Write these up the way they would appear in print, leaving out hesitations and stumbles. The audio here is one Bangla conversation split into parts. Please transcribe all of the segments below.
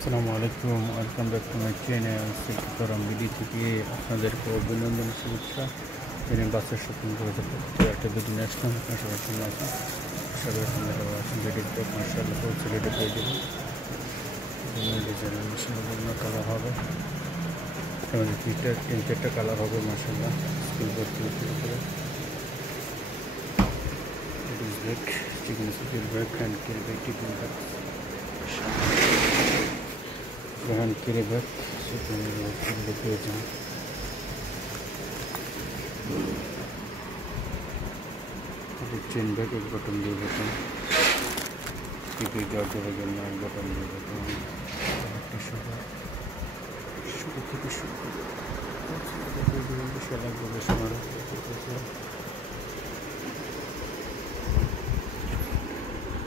আসসালামু আলাইকুম, welcome back to my channel silk form BD থেকে আপনাদেরকে অভিনন্দন শুভেচ্ছা। যিনি বাসের শপিং করে থাকতে একটা ভিডিও নিয়ে আসলাম, আপনার সবাই কেমন আছেন? আশা করি আপনারা ভালো আছেন। ভিডিও ব্যাগ মার্শাল্লাহ হোলসেল রেটে পেয়ে যাবেন। বিভিন্ন ডিজাইনের মার্শাল্লাহ বিভিন্ন কালার হবে, আমাদের তিন চারটা কালার হবে মার্শাল্লাহ। স্কুল ব্যাগ করে ladies bag, chicken school bag, hand carry bag, tiffin bag, hand carry bag সেগুলো পেয়ে যান। চেন ব্যাগ, এক বটন দুই বটন, টিপি জর্জরের জন্য এক বটন দুই বটন, একটা শুরু থেকে শুরু করে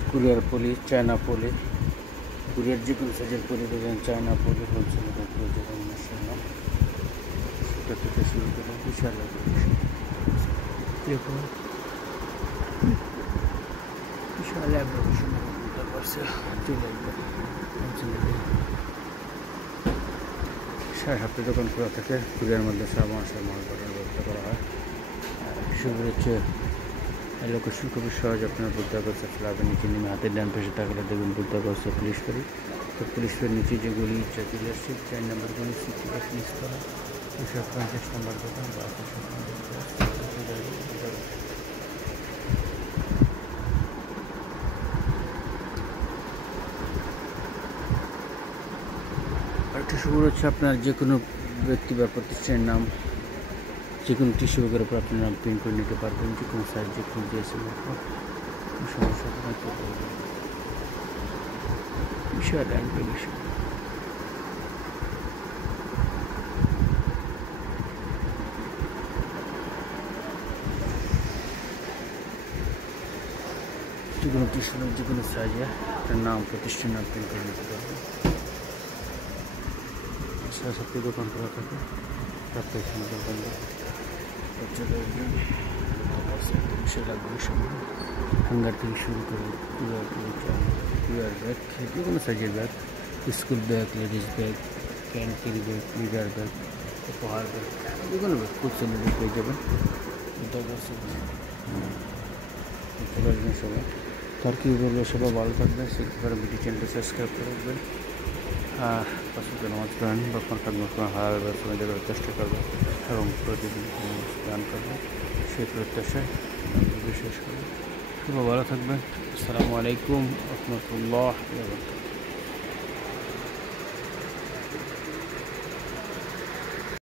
কুরিয়ার পলি, চায়না পলি, কুরিয়ার যে কোনো সাইজের পলি দেবেন, চায়না পলি হোলসেল পেয়ে যাবেন মাশাআল্লাহ। সেটা থেকে শুরু করে বিশাল বিশাল সাড়ে সাতটা দোকান খোলা থাকে। কুরিয়ার মধ্যে সারা মাসের মাল পাঠানোর ব্যবস্থা করা হয়। শুরু হচ্ছে লোকেশন খুবই সহজ, আপনার বুদ্ধা করছে ফ্লাবের নিচে নেমে হাতের ডান পাশে তাকালে দেখবেন বুদ্ধা করছে পুলিশ করি। তো পুলিশ করির নিচে যেগুলি ডিলারশিপ 4 নম্বর গলি সিটি পুলিশ করা 250 নম্বর দোকান বা আরেকটা সুযোগ হচ্ছে আপনার যে কোনো ব্যক্তি বা প্রতিষ্ঠানের নাম, যে কোনো টিস্যু পেপারের উপর আপনার নাম প্রিন্ট করে নিতে পারবেন, যে কোনো সাইজ যে কোনো দিয়েছেন সমস্যা বিশাল বিষয়। যে কোনো টিস্যু যে কোনো সাইজে আপনার নাম প্রতিষ্ঠান নাম প্রিন্ট করে নিতে পারবেন। সাড়ে সাতটি দোকান খোলা থাকে, প্রত্যেক সময় বন্ধ। বিষয় লাগবে সময় হ্যাঙ্গার থেকে শুরু করে কুরিয়ার ব্যাগ, যে কোনো সাইজের bag, school bag, ladies bag, can carry bag, leader bag, উপহার ব্যাগ, যে কোনো ব্যাগ হোলসেল রেটে পেয়ে যাবেন। সবাই তার কী বলবো, সবাই ভালো থাকবেন। সেখানে ভিডিও চ্যানেলটা সাবস্ক্রাইব করে রাখবেন। পছন্দ নামাজ পড়েন বা হালাল ব্যবসা দেওয়ার চেষ্টা করবেন এবং প্রতিদিন দান করবেন, সেই প্রত্যাশায় বিশেষ করে সবাই ভালো থাকবেন। আসসালামু আলাইকুম রহমতুল্লাহ।